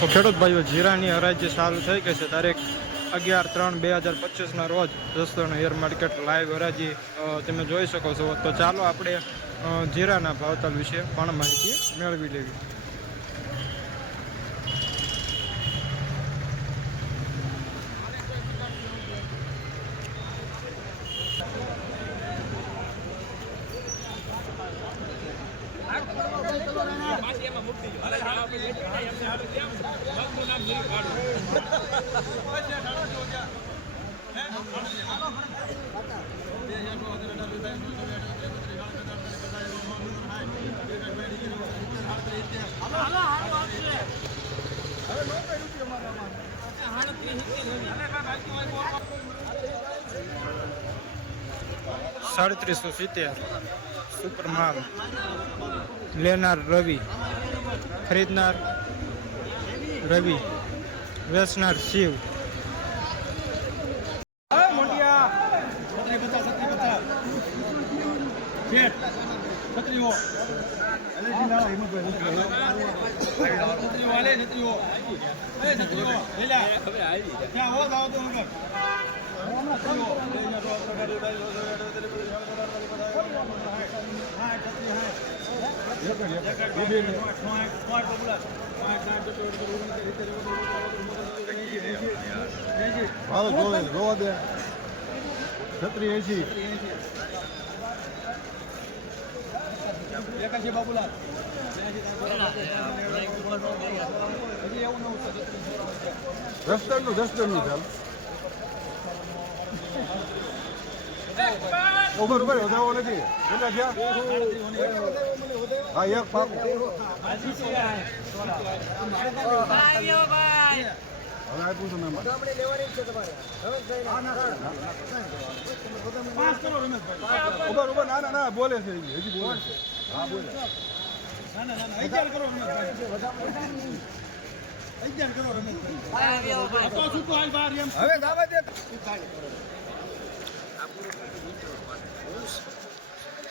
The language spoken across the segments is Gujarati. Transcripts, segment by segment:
તો ખેડૂત ભાઈઓ, જીરાની હરાજી ચાલુ થઈ ગઈ છે. તારીખ 11/3/2025 રોજ જસદણ હેર માર્કેટ લાઈવ હરાજી તમે જોઈ શકો છો. તો ચાલો આપણે જીરાના ભાવતાલ વિશે પણ માહિતી મેળવી લેવી. $370 સુપર માલ. લેનાર રવિ, ખરીદનાર રવિ, વેચનાર શિવ. ઉભર વધાવો નથી. કેટલા થયા? હા, એક પાક. હવે આપ્યું છું મેં. ઉભર ના ના ના બોલે છે, હજી બોલે છે. હા બોલે. ના ના ના 11 કરો રમેશભાઈ. 11 કરો રમેશભાઈ. તો છૂટો હાલ બહાર એમ. હવે દાવા દે.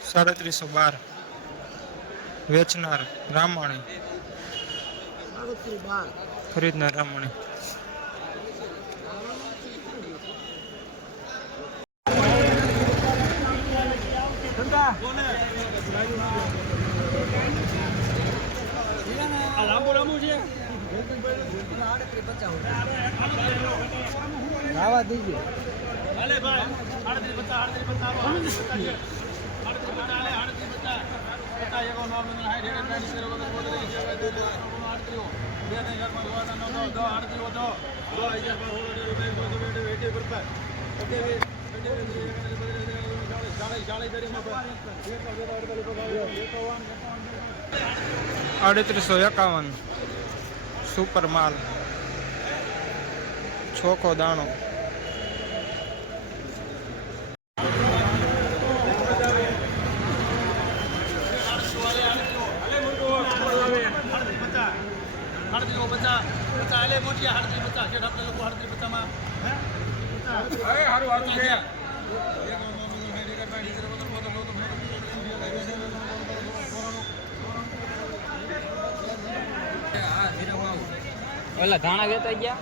312. વેચનાર રામાણી, ખરીદનાર રામાણી. લાંબુ લાંબુ છે. આવા દીજે. ભલે ભાઈ 38 $3851 સુપર માલ. ચોખ્ખો દાણો. ઓલા ધાણા વેતા ગયા.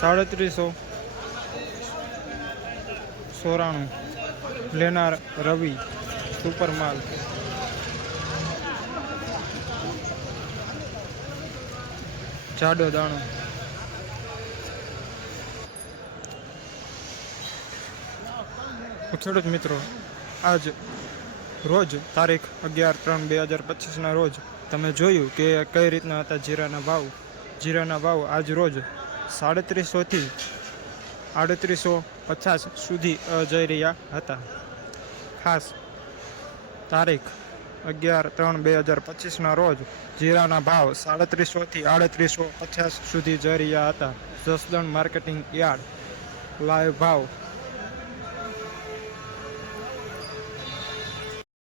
$394. લેનાર રવિ, સુપર માલ. જાડો દાણો. ખેડૂત મિત્રો, આજ રોજ તારીખ 11/3/2025 રોજ તમે જોયું કે કઈ રીતના હતા જીરાના ભાવ. જીરાના ભાવ આજ રોજ 3700 થી 3850 સુધી જઈ રહ્યા હતા. ખાસ તારીખ 11/3/2025 રોજ જીરાના ભાવ 3700 થી 3850 સુધી જઈ રહ્યા હતા. જસદણ માર્કેટિંગ યાર્ડ લાઈવ ભાવ